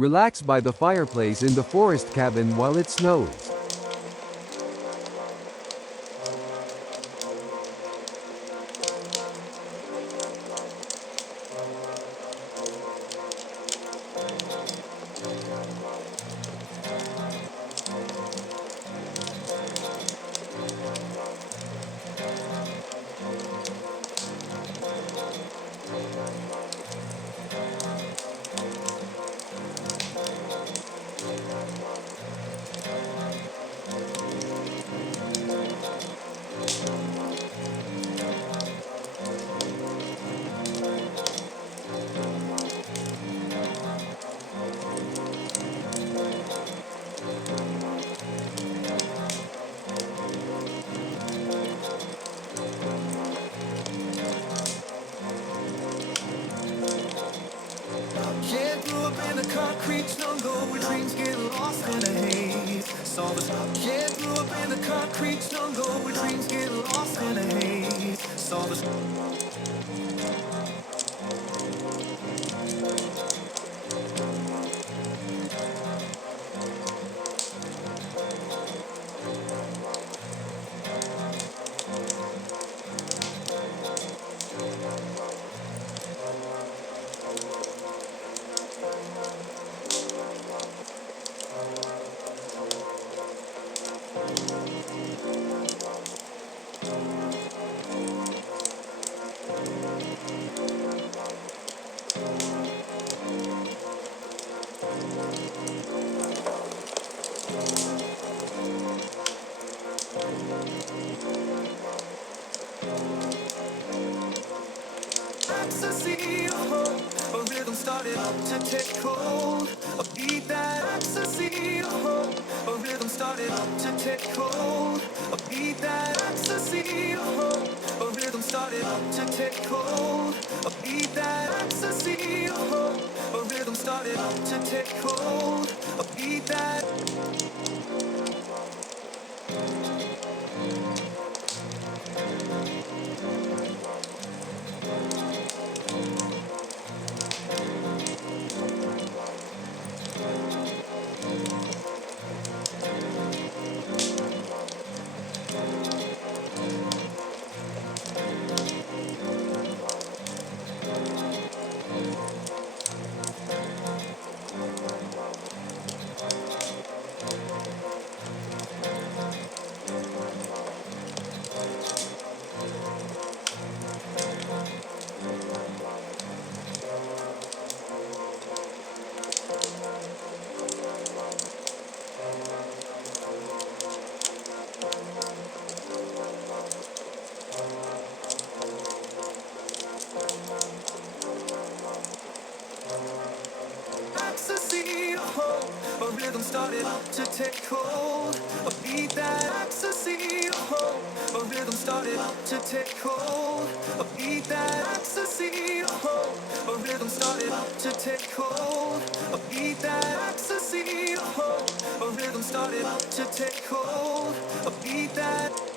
Relax by the fireplace in the forest cabin while it snows. Yeah, grew up in a concrete jungle where dreams get lost in a haze. Saw the Yeah, grew up in a concrete jungle where dreams get lost in a haze. Saw the ecstasy, oh, a rhythm started to take hold. A beat that ecstasy, oh, a rhythm started to take hold. A beat that ecstasy, oh, a rhythm started to take hold. A beat that ecstasy, oh, a rhythm started to take hold. A beat that ecstasy, oh, a rhythm started to take hold. A beat that ecstasy, oh, a rhythm started to take hold. A beat that ecstasy, oh, a rhythm started to take hold. A beat that ecstasy, oh, a rhythm started to take hold. A beat that